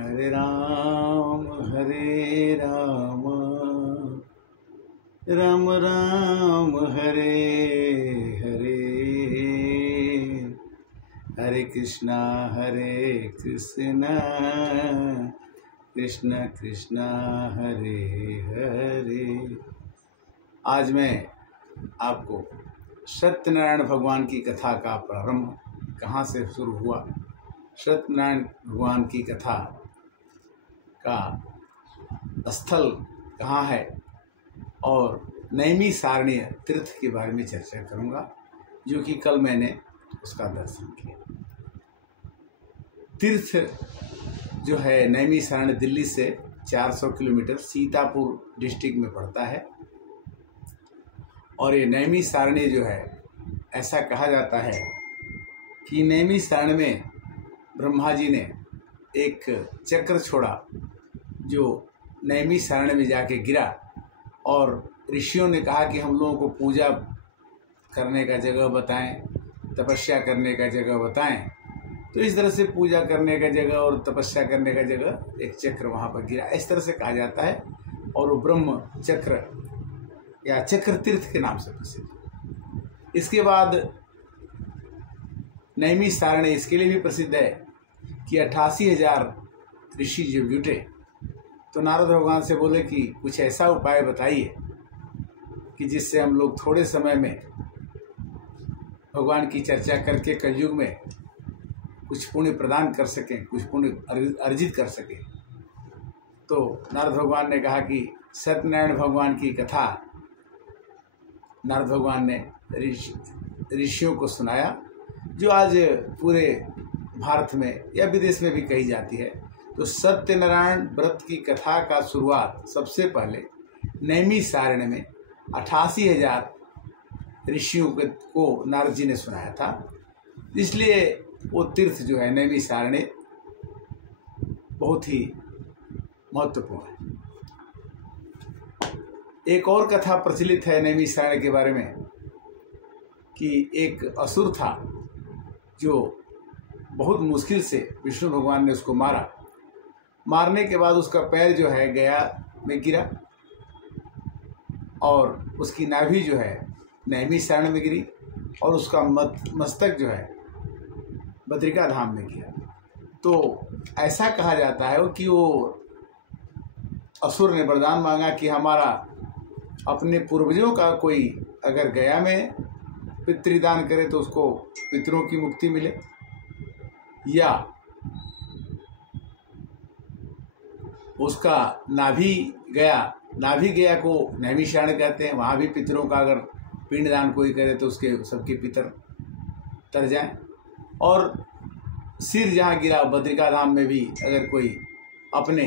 हरे राम राम राम हरे हरे, हरे कृष्णा कृष्ण कृष्ण हरे हरे। आज मैं आपको सत्यनारायण भगवान की कथा का प्रारंभ कहाँ से शुरू हुआ, सत्यनारायण भगवान की कथा का स्थल कहाँ है और नैमिषारण्य तीर्थ के बारे में चर्चा करूँगा, जो कि कल मैंने उसका दर्शन किया। तीर्थ जो है नैमिषारण्य दिल्ली से 400 किलोमीटर सीतापुर डिस्ट्रिक्ट में पड़ता है। और ये नैमिषारण्य जो है, ऐसा कहा जाता है कि नैमिषारण्य में ब्रह्मा जी ने एक चक्र छोड़ा जो नैमिषारण्य में जाके गिरा, और ऋषियों ने कहा कि हम लोगों को पूजा करने का जगह बताएं, तपस्या करने का जगह बताएं। तो इस तरह से पूजा करने का जगह और तपस्या करने का जगह एक चक्र वहाँ पर गिरा, इस तरह से कहा जाता है। और वो ब्रह्म चक्र या चक्र तीर्थ के नाम से प्रसिद्ध। इसके बाद नैमिषारण्य इसके लिए भी प्रसिद्ध है कि 88,000 ऋषि जो जुटे, तो नारद भगवान से बोले कि कुछ ऐसा उपाय बताइए कि जिससे हम लोग थोड़े समय में भगवान की चर्चा करके कलयुग में कुछ पुण्य प्रदान कर सकें, कुछ पुण्य अर्जित कर सकें। तो नारद भगवान ने कहा कि सत्यनारायण भगवान की कथा नारद भगवान ने ऋषियों को सुनाया, जो आज पूरे भारत में या विदेश में भी कही जाती है। तो सत्यनारायण व्रत की कथा का शुरुआत सबसे पहले नैमिषारण्य में 88,000 ऋषियों को नारद जी ने सुनाया था। इसलिए वो तीर्थ जो है नैमिषारण्य बहुत ही महत्वपूर्ण है। एक और कथा प्रचलित है नैमिषारण्य के बारे में कि एक असुर था जो बहुत मुश्किल से विष्णु भगवान ने उसको मारा। मारने के बाद उसका पैर जो है गया में गिरा और उसकी नाभि जो है नैमिषारण्य में गिरी और उसका मस्तक जो है बद्रिका धाम में गिरा। तो ऐसा कहा जाता है कि वो असुर ने वरदान मांगा कि हमारा अपने पूर्वजों का कोई अगर गया में पितृदान करे तो उसको पितरों की मुक्ति मिले, या उसका नाभि गया को नैमिषारण्य कहते हैं, वहाँ भी पितरों का अगर पिंडदान कोई करे तो उसके सबके पितर तर जाएं। और सिर जहाँ गिरा बद्रिका धाम में भी अगर कोई अपने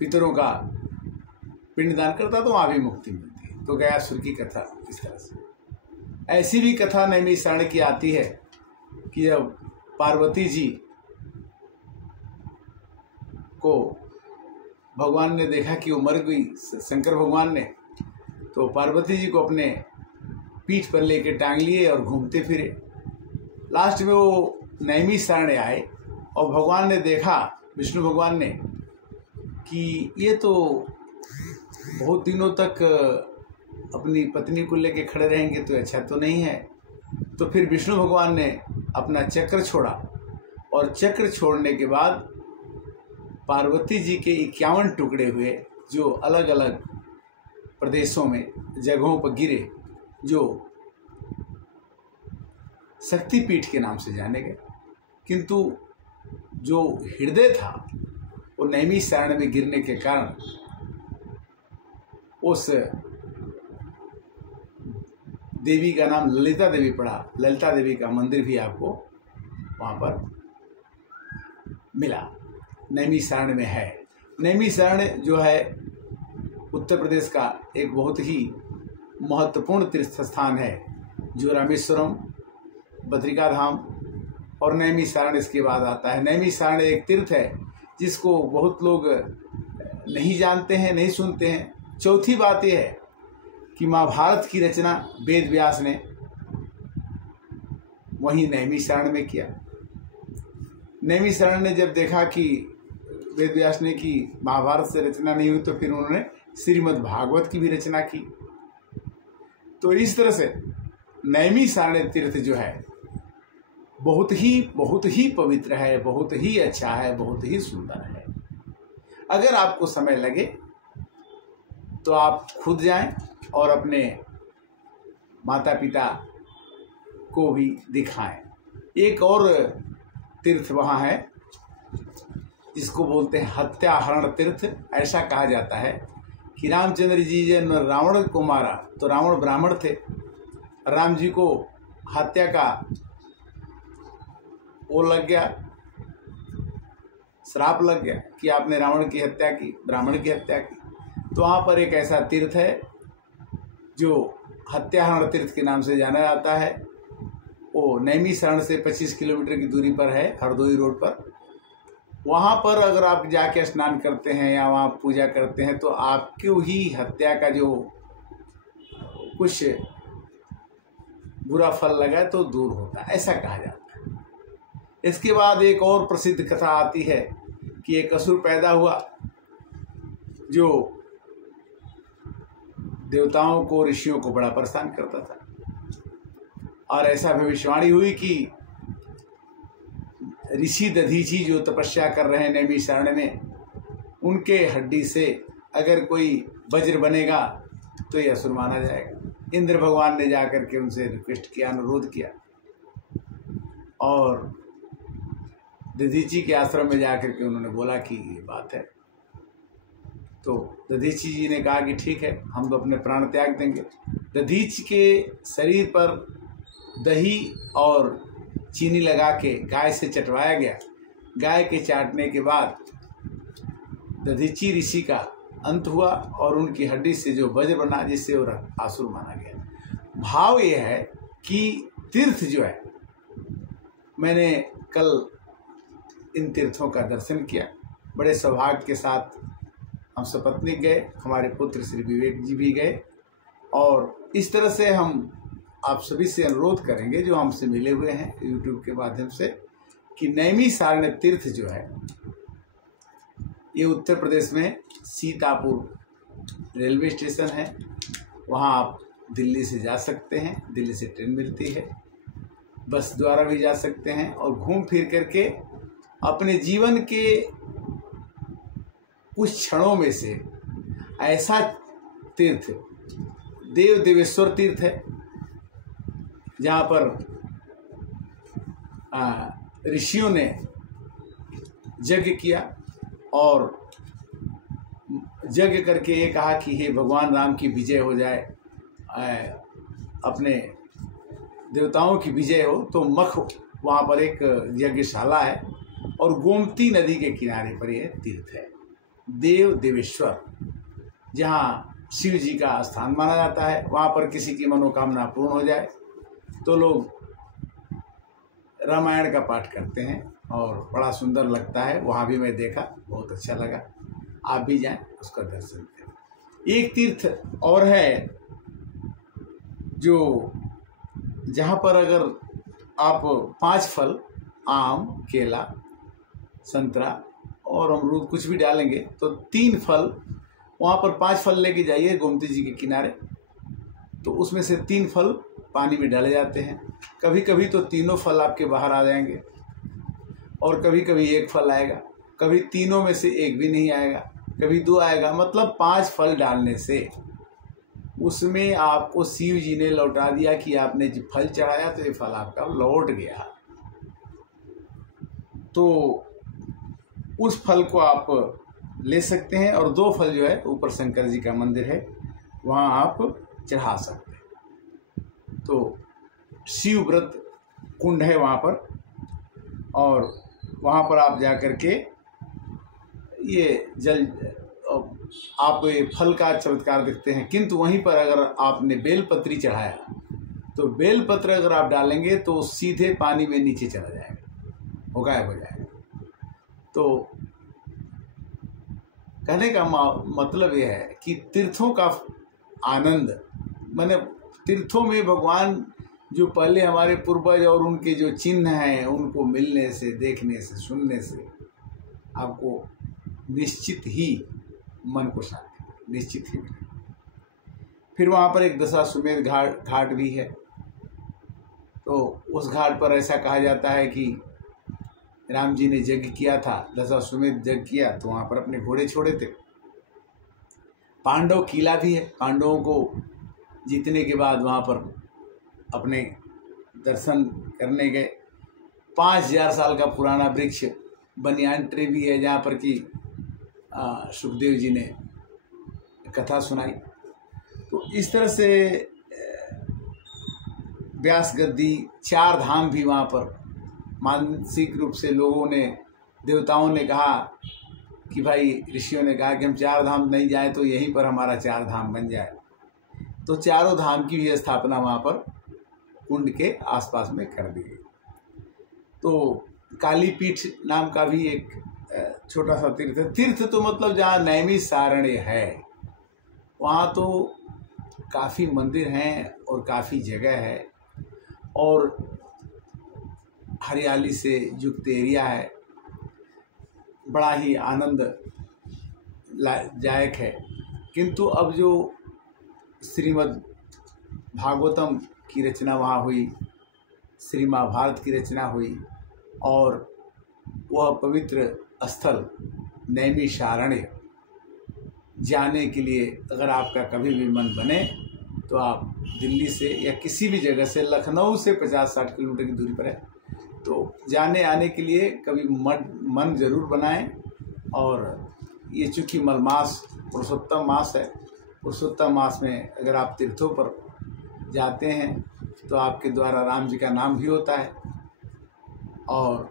पितरों का पिंडदान करता तो वहाँ भी मुक्ति मिलती है। तो गयासुर की कथा इस तरह से। ऐसी भी कथा नैमिषारण्य की आती है कि जब पार्वती जी को भगवान ने देखा कि वो मर गई, शंकर भगवान ने, तो पार्वती जी को अपने पीठ पर लेके टांग लिए और घूमते फिरे। लास्ट में वो नैमिषारण्य आए और भगवान ने देखा, विष्णु भगवान ने, कि ये तो बहुत दिनों तक अपनी पत्नी को लेके खड़े रहेंगे तो अच्छा तो नहीं है। तो फिर विष्णु भगवान ने अपना चक्र छोड़ा और चक्र छोड़ने के बाद पार्वती जी के 51 टुकड़े हुए, जो अलग अलग प्रदेशों में जगहों पर गिरे, जो शक्तिपीठ के नाम से जाने गए। किंतु जो हृदय था वो नैमिषारण्य में गिरने के कारण उस देवी का नाम ललिता देवी पड़ा। ललिता देवी का मंदिर भी आपको वहाँ पर मिला, नैमिषारण्य में है। नैमिषारण्य जो है उत्तर प्रदेश का एक बहुत ही महत्वपूर्ण तीर्थ स्थान है, जो रामेश्वरम, बद्रिका धाम और नैमिषारण्य इसके बाद आता है। नैमिषारण्य एक तीर्थ है जिसको बहुत लोग नहीं जानते हैं, नहीं सुनते हैं। चौथी बात यह है कि महाभारत की रचना वेद व्यास ने वहीं नैमिषारण्य में किया। नैमी शरण ने जब देखा कि वेद व्यास ने कि महाभारत से रचना नहीं हुई, तो फिर उन्होंने श्रीमद् भागवत की भी रचना की। तो इस तरह से नैमी शरण तीर्थ जो है बहुत ही पवित्र है, बहुत ही अच्छा है, बहुत ही सुंदर है। अगर आपको समय लगे तो आप खुद जाएं और अपने माता पिता को भी दिखाएं। एक और तीर्थ वहाँ है जिसको बोलते हैं हत्याहरण तीर्थ। ऐसा कहा जाता है कि रामचंद्र जी जब रावण को मारा तो रावण ब्राह्मण थे, राम जी को हत्या का वो लग गया, श्राप लग गया कि आपने रावण की हत्या की, ब्राह्मण की हत्या की। तो वहाँ पर एक ऐसा तीर्थ है जो हत्याहरण तीर्थ के नाम से जाना जाता है। वो नैमी शरण से 25 किलोमीटर की दूरी पर है, हरदोई रोड पर। वहाँ पर अगर आप जाके स्नान करते हैं या वहाँ पूजा करते हैं तो आपको ही हत्या का जो कुछ बुरा फल लगा तो दूर होता है, ऐसा कहा जाता है। इसके बाद एक और प्रसिद्ध कथा आती है कि एक असुर पैदा हुआ जो देवताओं को, ऋषियों को बड़ा परेशान करता था। और ऐसा भविष्यवाणी हुई कि ऋषि दधीची जो तपस्या कर रहे हैं नैमी शरण में, उनके हड्डी से अगर कोई वज्र बनेगा तो यह असुर माना जाएगा। इंद्र भगवान ने जाकर के उनसे रिक्वेस्ट किया, अनुरोध किया, और दधीची के आश्रम में जाकर के उन्होंने बोला कि ये बात है। तो दधीची जी ने कहा कि ठीक है, हम तो अपने प्राण त्याग देंगे। दधीच के शरीर पर दही और चीनी लगा के गाय से चटवाया गया। गाय के चाटने के बाद दधीची ऋषि का अंत हुआ और उनकी हड्डी से जो वज्र बना, जिससे वो आसुर माना गया। भाव ये है कि तीर्थ जो है, मैंने कल इन तीर्थों का दर्शन किया, बड़े सौभाग्य के साथ हम सपत्नीक गए, हमारे पुत्र श्री विवेक जी भी गए। और इस तरह से हम आप सभी से अनुरोध करेंगे जो हमसे मिले हुए हैं YouTube के माध्यम से कि नैमी शरण तीर्थ जो है ये उत्तर प्रदेश में सीतापुर रेलवे स्टेशन है। वहाँ आप दिल्ली से जा सकते हैं, दिल्ली से ट्रेन मिलती है, बस द्वारा भी जा सकते हैं। और घूम फिर करके अपने जीवन के कुछ क्षणों में से ऐसा तीर्थ देवेश्वर तीर्थ है जहाँ पर ऋषियों ने यज्ञ किया और यज्ञ करके ये कहा कि हे भगवान राम की विजय हो जाए, अपने देवताओं की विजय हो। तो मख वहाँ पर एक यज्ञशाला है और गोमती नदी के किनारे पर यह तीर्थ है देवेश्वर, जहाँ शिव जी का स्थान माना जाता है। वहाँ पर किसी की मनोकामना पूर्ण हो जाए तो लोग रामायण का पाठ करते हैं और बड़ा सुंदर लगता है। वहाँ भी मैं देखा, बहुत अच्छा लगा। आप भी जाएं, उसका दर्शन करें। एक तीर्थ और है जो जहाँ पर अगर आप 5 फल, आम, केला, संतरा और अमरूद कुछ भी डालेंगे तो 3 फल, वहाँ पर 5 फल लेके जाइए गोमती जी के किनारे, तो उसमें से 3 फल पानी में डाले जाते हैं। कभी कभी तो तीनों फल आपके बाहर आ जाएंगे और कभी कभी 1 फल आएगा, कभी तीनों में से 1 भी नहीं आएगा, कभी 2 आएगा। मतलब 5 फल डालने से उसमें आपको शिव जी ने लौटा दिया कि आपने जो फल चढ़ाया तो ये फल आपका लौट गया। तो उस फल को आप ले सकते हैं और 2 फल जो है ऊपर शंकर जी का मंदिर है, वहाँ आप चढ़ा सकते हैं। तो शिव व्रत कुंड है वहाँ पर, और वहाँ पर आप जा कर के ये जल आप ये फल का चमत्कार देखते हैं। किंतु वहीं पर अगर आपने बेलपत्री चढ़ाया तो बेलपत्र अगर आप डालेंगे तो सीधे पानी में नीचे चला जाएगा, वो गायब हो जाएगा। तो कहने का मतलब यह है कि तीर्थों का आनंद, माने तीर्थों में भगवान जो पहले हमारे पूर्वज और उनके जो चिन्ह हैं उनको मिलने से, देखने से, सुनने से आपको निश्चित ही मन को शांति निश्चित ही मिले। फिर वहाँ पर एक दशाश्वमेध घाट भी है। तो उस घाट पर ऐसा कहा जाता है कि राम जी ने यज्ञ किया था, दशाश्वमेध यज्ञ किया, तो वहाँ पर अपने घोड़े छोड़े थे। पांडव किला भी है। पांडवों को जीतने के बाद वहाँ पर अपने दर्शन करने गए। 5000 साल का पुराना वृक्ष बनियान ट्री भी है, जहाँ पर कि सुखदेव जी ने कथा सुनाई। तो इस तरह से व्यास गद्दी, 4 धाम भी वहाँ पर मानसिक रूप से लोगों ने, देवताओं ने कहा कि भाई, ऋषियों ने कहा कि हम 4 धाम नहीं जाए तो यहीं पर हमारा 4 धाम बन जाए। तो चारों धाम की भी स्थापना वहाँ पर कुंड के आसपास में कर दी गई। तो कालीपीठ नाम का भी एक छोटा सा तीर्थ है। तीर्थ तो मतलब जहाँ नैमिषारण्य है, वहाँ तो काफ़ी मंदिर हैं और काफ़ी जगह है और हरियाली से युक्त एरिया है, बड़ा ही आनंद लायक है। किंतु अब जो श्रीमद् भागवतम की रचना वहाँ हुई, श्री महाभारत की रचना हुई, और वह पवित्र स्थल नैमिषारण्य जाने के लिए अगर आपका कभी भी मन बने तो आप दिल्ली से या किसी भी जगह से, लखनऊ से 50-60 किलोमीटर की दूरी पर है, तो जाने आने के लिए कभी मन जरूर बनाएं। और ये चूँकि मलमास पुरुषोत्तम मास है, पुरुषोत्तम मास में अगर आप तीर्थों पर जाते हैं तो आपके द्वारा राम जी का नाम भी होता है और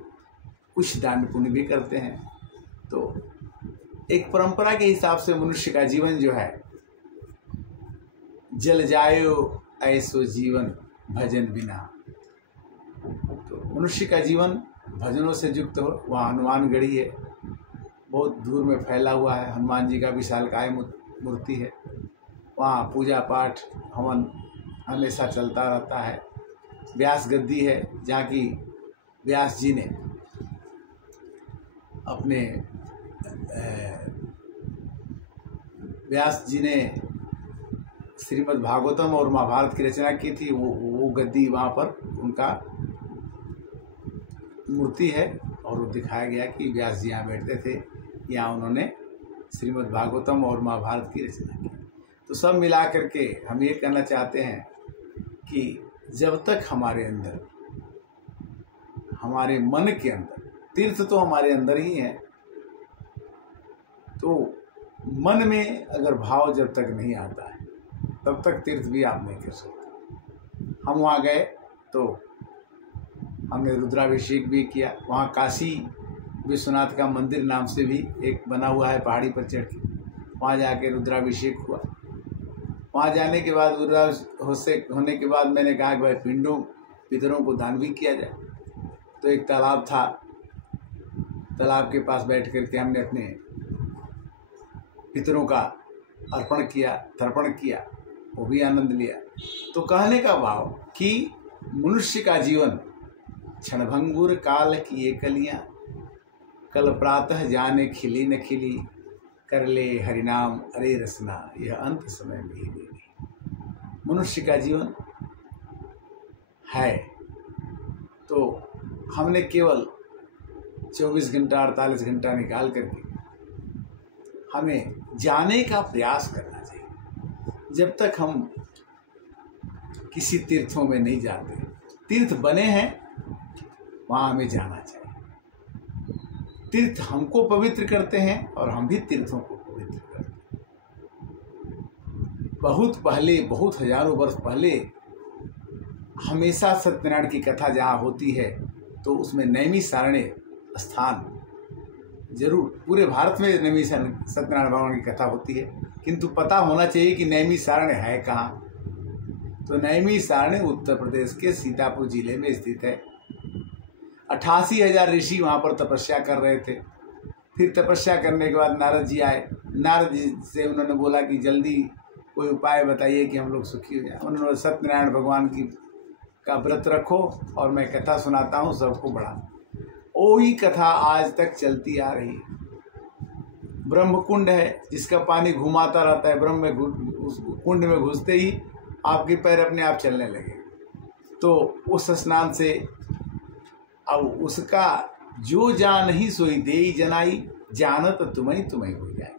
कुछ दान पुण्य भी करते हैं। तो एक परंपरा के हिसाब से मनुष्य का जीवन जो है, जल जायो ऐसो जीवन भजन बिना। तो मनुष्य का जीवन भजनों से युक्त हो। वहाँ हनुमानगढ़ी है, बहुत दूर में फैला हुआ है। हनुमान जी का विशालकाय मूर्ति है। वहाँ पूजा पाठ हवन हमेशा चलता रहता है। व्यास गद्दी है, जहाँ की व्यास जी ने श्रीमद् भागवतम और महाभारत की रचना की थी। वो गद्दी वहाँ पर उनका मूर्ति है और वो दिखाया गया कि व्यास जी यहाँ बैठते थे, यहाँ उन्होंने श्रीमद् भागवतम और महाभारत की रचना की। तो सब मिला करके हम ये कहना चाहते हैं कि जब तक हमारे अंदर, हमारे मन के अंदर, तीर्थ तो हमारे अंदर ही है, तो मन में अगर भाव जब तक नहीं आता है तब तक तीर्थ भी आप नहीं कर सकते। हम वहाँ गए तो हमने रुद्राभिषेक भी किया। वहाँ काशी विश्वनाथ का मंदिर नाम से भी एक बना हुआ है, पहाड़ी पर चढ़ के वहाँ जाके रुद्राभिषेक हुआ। वहाँ जाने के बाद रुद्राभिषेक होने के बाद मैंने कहा कि भाई पितरों को दान भी किया जाए। तो एक तालाब था, तालाब के पास बैठ करके हमने अपने पितरों का अर्पण किया, तर्पण किया, वो भी आनंद लिया। तो कहने का भाव कि मनुष्य का जीवन क्षणभंगुर काल की ये कलियाँ, कल प्रातः जाने खिली न खिली, कर ले हरिनाम अरे रसना, यह अंत समय में ही देगी। मनुष्य का जीवन है तो हमने केवल 24 घंटा 48 घंटा निकाल करके हमें जाने का प्रयास करना चाहिए। जब तक हम किसी तीर्थों में नहीं जाते, तीर्थ बने हैं वहाँ हमें जाना चाहिए। तीर्थ हमको पवित्र करते हैं और हम भी तीर्थों को पवित्र करते हैं। बहुत पहले, बहुत हजारों वर्ष पहले हमेशा सत्यनारायण की कथा जहाँ होती है तो उसमें नैमिषारण्य स्थान जरूर, पूरे भारत में सत्यनारायण भगवान की कथा होती है, किंतु पता होना चाहिए कि नैमिषारण्य है कहाँ। तो नैमिषारण्य उत्तर प्रदेश के सीतापुर जिले में स्थित है। 88,000 ऋषि वहाँ पर तपस्या कर रहे थे। फिर तपस्या करने के बाद नारद जी आए। नारद जी से उन्होंने बोला कि जल्दी कोई उपाय बताइए कि हम लोग सुखी हो जाए। उन्होंने सत्यनारायण भगवान का व्रत रखो और मैं कथा सुनाता हूँ सबको बड़ा। वही कथा आज तक चलती आ रही है। ब्रह्म कुंड है जिसका पानी घुमाता रहता है, ब्रह्म में उस कुंड में घुसते ही आपके पैर अपने आप चलने लगे। तो उस स्नान से अब उसका जो जान ही सोई देई जनाई, जानत तुम्हें तुम्हें हो जाए।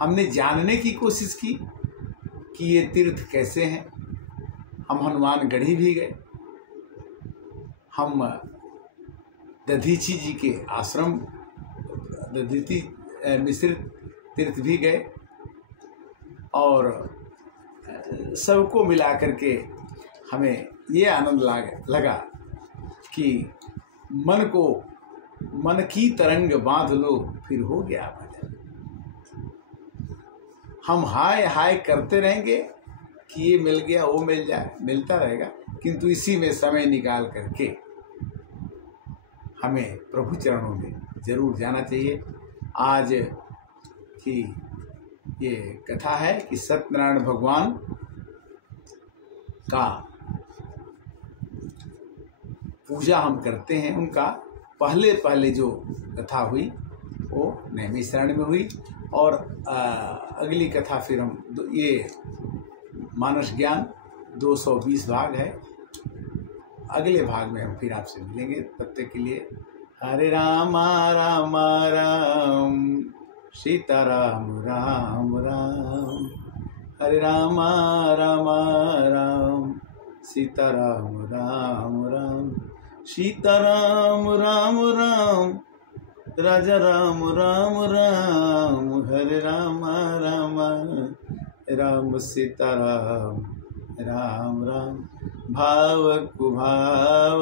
हमने जानने की कोशिश की कि ये तीर्थ कैसे हैं। हम हनुमानगढ़ी भी गए, हम दधीची जी के आश्रम दधीची मिश्रित तीर्थ भी गए और सबको मिला करके हमें ये आनंद लगा कि मन की तरंग बांध लो फिर हो गया भजन। हम हाय हाय करते रहेंगे कि ये मिल गया वो मिल जाए, मिलता रहेगा, किंतु इसी में समय निकाल करके हमें प्रभु चरणों में जरूर जाना चाहिए। आज की ये कथा है कि सत्यनारायण भगवान का पूजा हम करते हैं। उनका पहले जो कथा हुई वो नैमिषारण्य में हुई और अगली कथा फिर हम ये मानस ज्ञान 220 भाग है, अगले भाग में हम फिर आपसे मिलेंगे। तब तक के लिए हरे राम राम राम सीताराम राम राम, हरे राम राम राम सीताराम राम राम, सीताराम राम राम राजा राम राम राम, हरे राम राम राम सीताराम राम राम। भाव कुभाव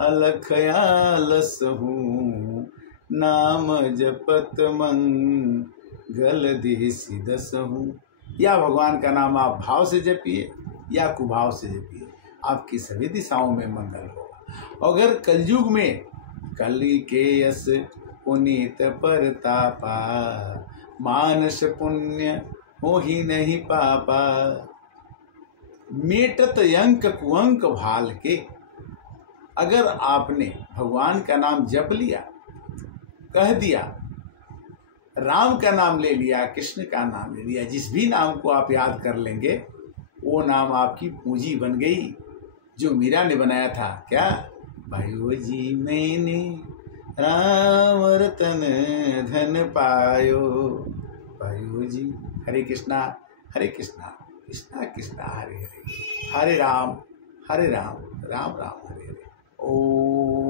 अलख आलस हूँ, नाम जपत मंगल देसी दस हूँ। या भगवान का नाम आप भाव से जपिए या कुभाव से जपिए, आपकी सभी दिशाओं में मंगल होगा। अगर कलयुग में कली के यस पुनीत परतापा, मानस पुण्य हो ही नहीं पापा, मेटत अंक कुअंक भाल के। अगर आपने भगवान का नाम जप लिया, कह दिया, राम का नाम ले लिया, कृष्ण का नाम ले लिया, जिस भी नाम को आप याद कर लेंगे वो नाम आपकी पूंजी बन गई। जो मीरा ने बनाया था क्या, भाइयों जी मैंने राम रतन धन पायो, भाइयों जी। हरे कृष्णा कृष्णा कृष्णा हरे हरे, हरे राम राम राम हरे हरे। ओम।